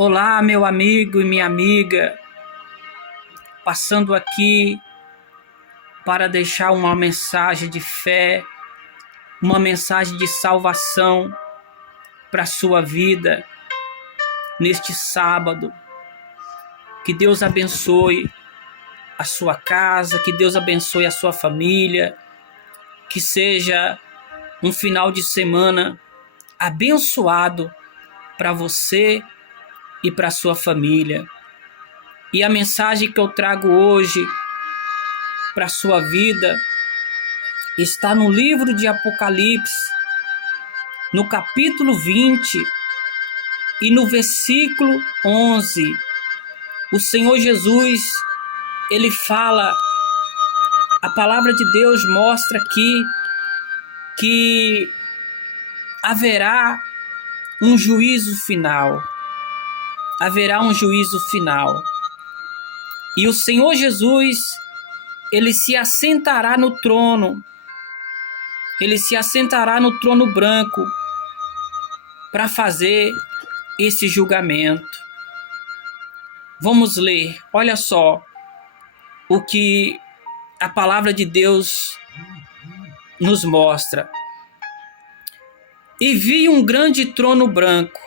Olá, meu amigo e minha amiga, passando aqui para deixar uma mensagem de fé, uma mensagem de salvação para a sua vida neste sábado. Que Deus abençoe a sua casa, que Deus abençoe a sua família, que seja um final de semana abençoado para você e para a sua família. E a mensagem que eu trago hoje para a sua vida está no livro de Apocalipse, no capítulo 20 e no versículo 11. O Senhor Jesus, ele fala, a palavra de Deus mostra aqui que haverá um juízo final. Haverá um juízo final. E o Senhor Jesus, ele se assentará no trono. Ele se assentará no trono branco para fazer esse julgamento. Vamos ler. Olha só o que a palavra de Deus nos mostra. E vi um grande trono branco,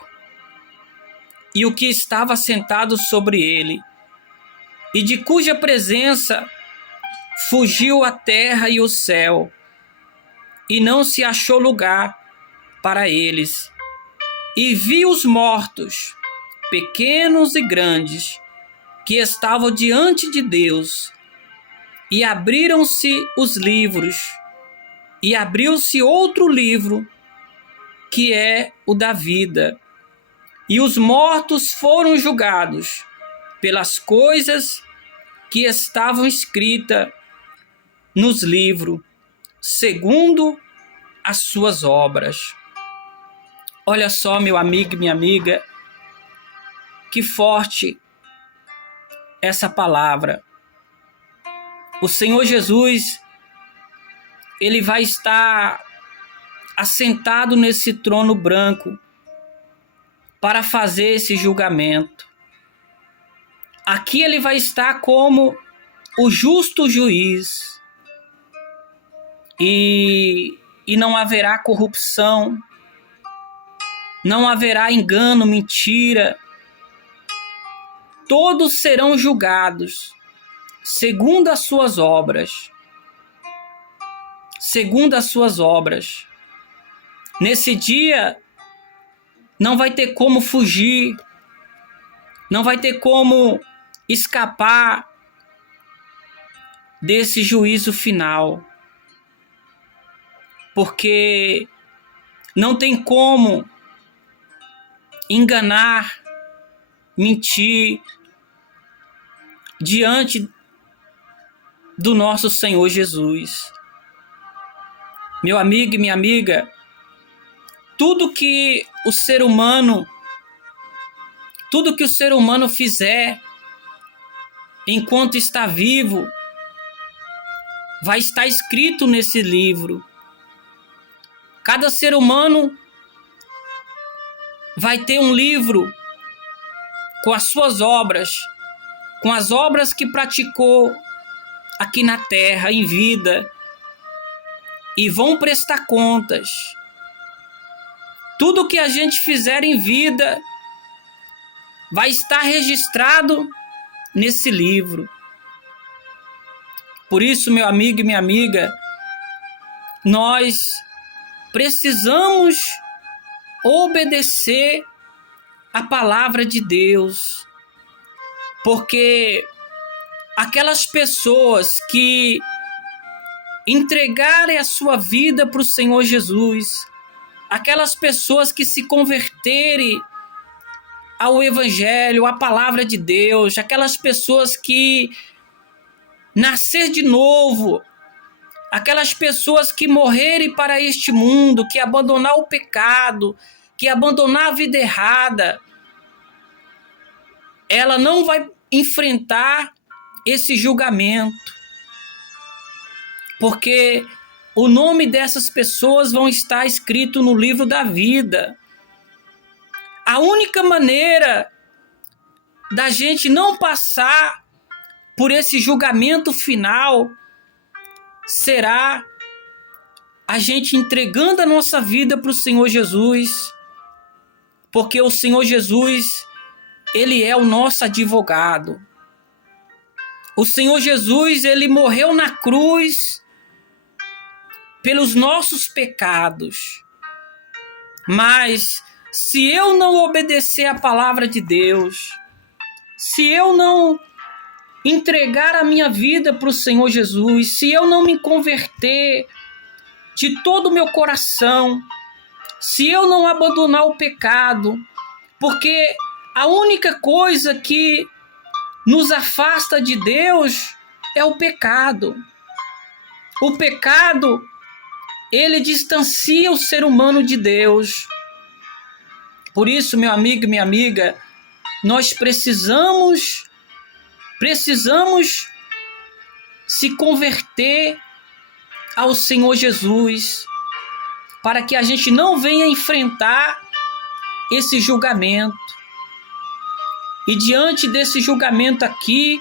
e o que estava sentado sobre ele, e de cuja presença fugiu a terra e o céu, e não se achou lugar para eles. E vi os mortos, pequenos e grandes, que estavam diante de Deus, e abriram-se os livros, e abriu-se outro livro, que é o da vida. E os mortos foram julgados pelas coisas que estavam escritas nos livros, segundo as suas obras. Olha só, meu amigo e minha amiga, que forte essa palavra. O Senhor Jesus, ele vai estar assentado nesse trono branco para fazer esse julgamento. Aqui ele vai estar como o justo juiz, e não haverá corrupção, não haverá engano, mentira. Todos serão julgados segundo as suas obras. Segundo as suas obras. Nesse dia, não vai ter como fugir, não vai ter como escapar desse juízo final. Porque não tem como enganar, mentir diante do nosso Senhor Jesus. Meu amigo e minha amiga, tudo que o ser humano fizer enquanto está vivo, vai estar escrito nesse livro. Cada ser humano vai ter um livro com as suas obras, com as obras que praticou aqui na terra, em vida, e vão prestar contas. Tudo que a gente fizer em vida vai estar registrado nesse livro. Por isso, meu amigo e minha amiga, nós precisamos obedecer a palavra de Deus, porque aquelas pessoas que entregarem a sua vida para o Senhor Jesus, aquelas pessoas que se converterem ao Evangelho, à palavra de Deus, aquelas pessoas que nascer de novo, aquelas pessoas que morrerem para este mundo, que abandonar o pecado, que abandonar a vida errada, ela não vai enfrentar esse julgamento, porque o nome dessas pessoas vão estar escrito no livro da vida. A única maneira da gente não passar por esse julgamento final será a gente entregando a nossa vida para o Senhor Jesus, porque o Senhor Jesus, Ele é o nosso advogado. O Senhor Jesus, Ele morreu na cruz pelos nossos pecados. Mas se eu não obedecer a palavra de Deus, se eu não entregar a minha vida para o Senhor Jesus, se eu não me converter de todo o meu coração, se eu não abandonar o pecado, porque a única coisa que nos afasta de Deus é o pecado. O pecado, ele distancia o ser humano de Deus. Por isso, meu amigo e minha amiga, nós precisamos se converter ao Senhor Jesus, para que a gente não venha enfrentar esse julgamento. E diante desse julgamento aqui,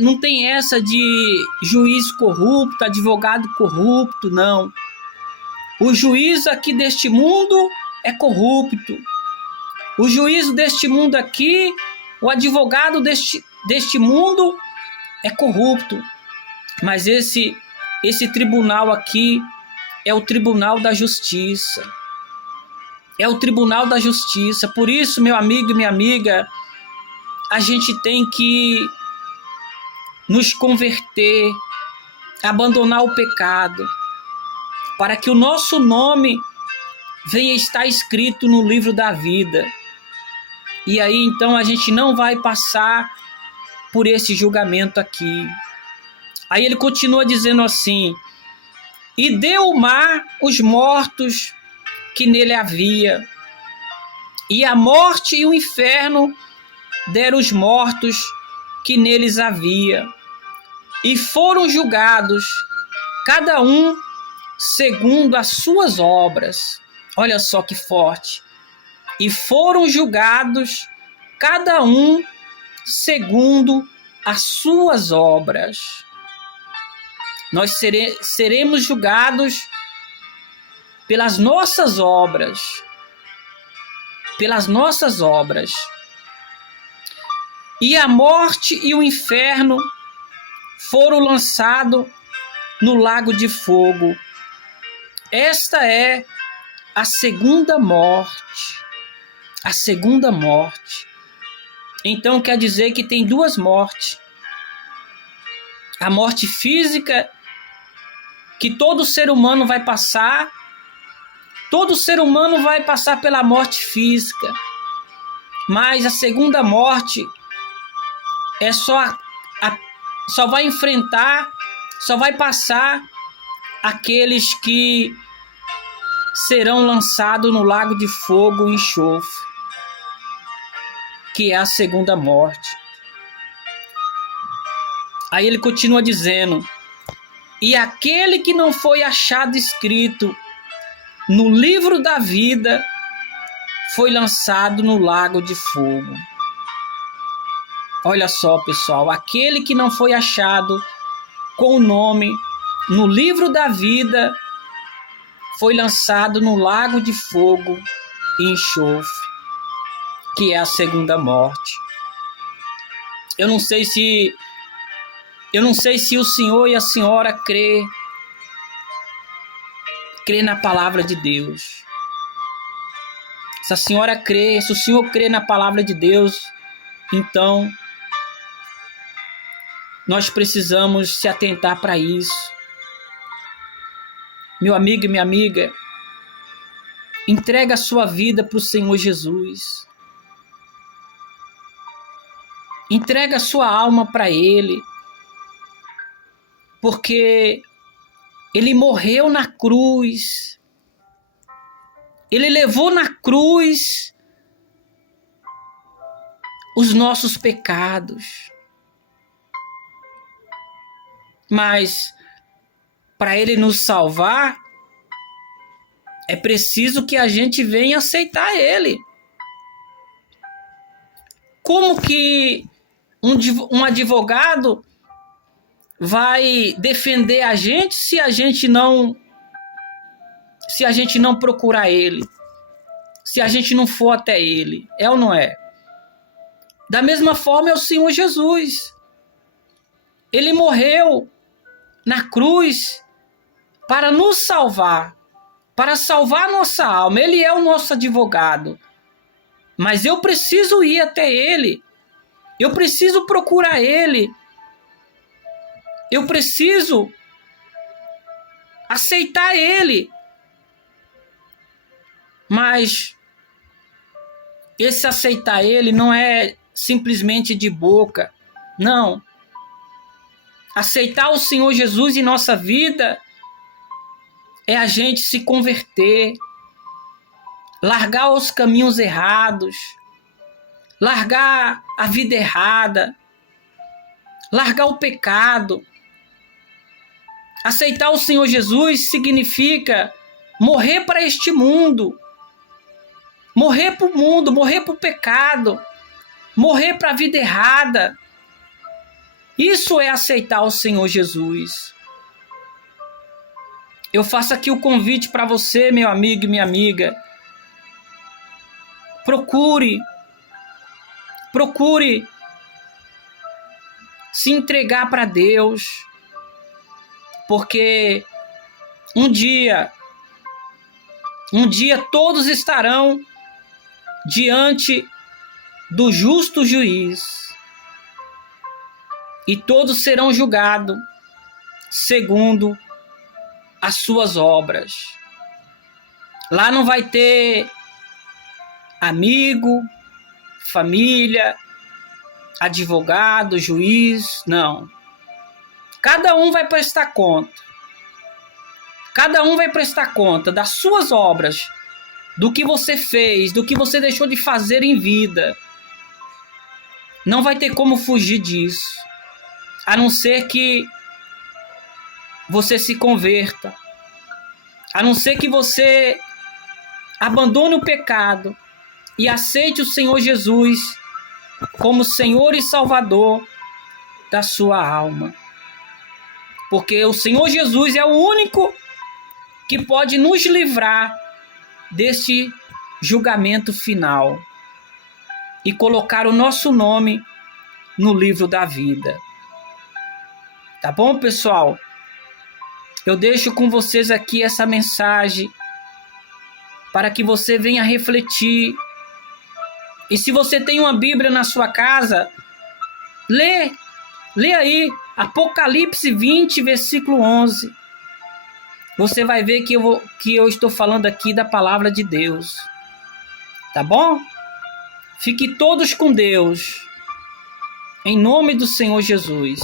não tem essa de juiz corrupto, advogado corrupto, não. O juiz aqui deste mundo é corrupto. O juízo deste mundo aqui, o advogado deste mundo é corrupto. Mas esse tribunal aqui é o tribunal da justiça. É o tribunal da justiça. Por isso, meu amigo e minha amiga, a gente tem que nos converter, abandonar o pecado, para que o nosso nome venha estar escrito no livro da vida. E aí, então, a gente não vai passar por esse julgamento aqui. Aí ele continua dizendo assim: e deu o mar os mortos que nele havia, e a morte e o inferno deram os mortos que neles havia, e foram julgados, cada um segundo as suas obras. Olha só que forte. E foram julgados, cada um segundo as suas obras. Nós seremos julgados pelas nossas obras. Pelas nossas obras. E a morte e o inferno foram lançados no lago de fogo. Esta é a segunda morte. A segunda morte. Então quer dizer que tem duas mortes. A morte física, que todo ser humano vai passar. Todo ser humano vai passar pela morte física. Mas a segunda morte é só vai enfrentar, só vai passar aqueles que serão lançados no lago de fogo e enxofre, que é a segunda morte. Aí ele continua dizendo: e aquele que não foi achado escrito no livro da vida foi lançado no lago de fogo. Olha só, pessoal, aquele que não foi achado com o nome no livro da vida foi lançado no lago de fogo e enxofre, que é a segunda morte. Eu não sei se o senhor e a senhora crê na palavra de Deus. Se a senhora crê, se o senhor crê na palavra de Deus, então nós precisamos se atentar para isso. Meu amigo e minha amiga, entrega a sua vida para o Senhor Jesus. Entrega a sua alma para Ele, porque Ele morreu na cruz. Ele levou na cruz os nossos pecados. Mas para Ele nos salvar, é preciso que a gente venha aceitar Ele. Como que um advogado vai defender a gente se a gente não procurar ele, se a gente não for até ele? É ou não é? Da mesma forma é o Senhor Jesus. Ele morreu na cruz para nos salvar, para salvar nossa alma. Ele é o nosso advogado. Mas eu preciso ir até ele. Eu preciso procurar ele. Eu preciso aceitar ele. Mas esse aceitar ele não é simplesmente de boca. Não. Aceitar o Senhor Jesus em nossa vida é a gente se converter, largar os caminhos errados, largar a vida errada, largar o pecado. Aceitar o Senhor Jesus significa morrer para este mundo, morrer para o mundo, morrer para o pecado, morrer para a vida errada. Isso é aceitar o Senhor Jesus. Eu faço aqui o convite para você, meu amigo e minha amiga. Procure se entregar para Deus, porque um dia todos estarão diante do justo juiz e todos serão julgados segundo as suas obras. Lá não vai ter amigo, família, advogado, juiz, não. Cada um vai prestar conta. Cada um vai prestar conta das suas obras, do que você fez, do que você deixou de fazer em vida. Não vai ter como fugir disso, a não ser que você se converta, a não ser que você abandone o pecado e aceite o Senhor Jesus como Senhor e Salvador da sua alma. Porque o Senhor Jesus é o único que pode nos livrar deste julgamento final e colocar o nosso nome no livro da vida. Tá bom, pessoal? Eu deixo com vocês aqui essa mensagem para que você venha refletir. E se você tem uma Bíblia na sua casa, lê aí Apocalipse 20, versículo 11. Você vai ver que eu estou falando aqui da palavra de Deus. Tá bom? Fique todos com Deus. Em nome do Senhor Jesus.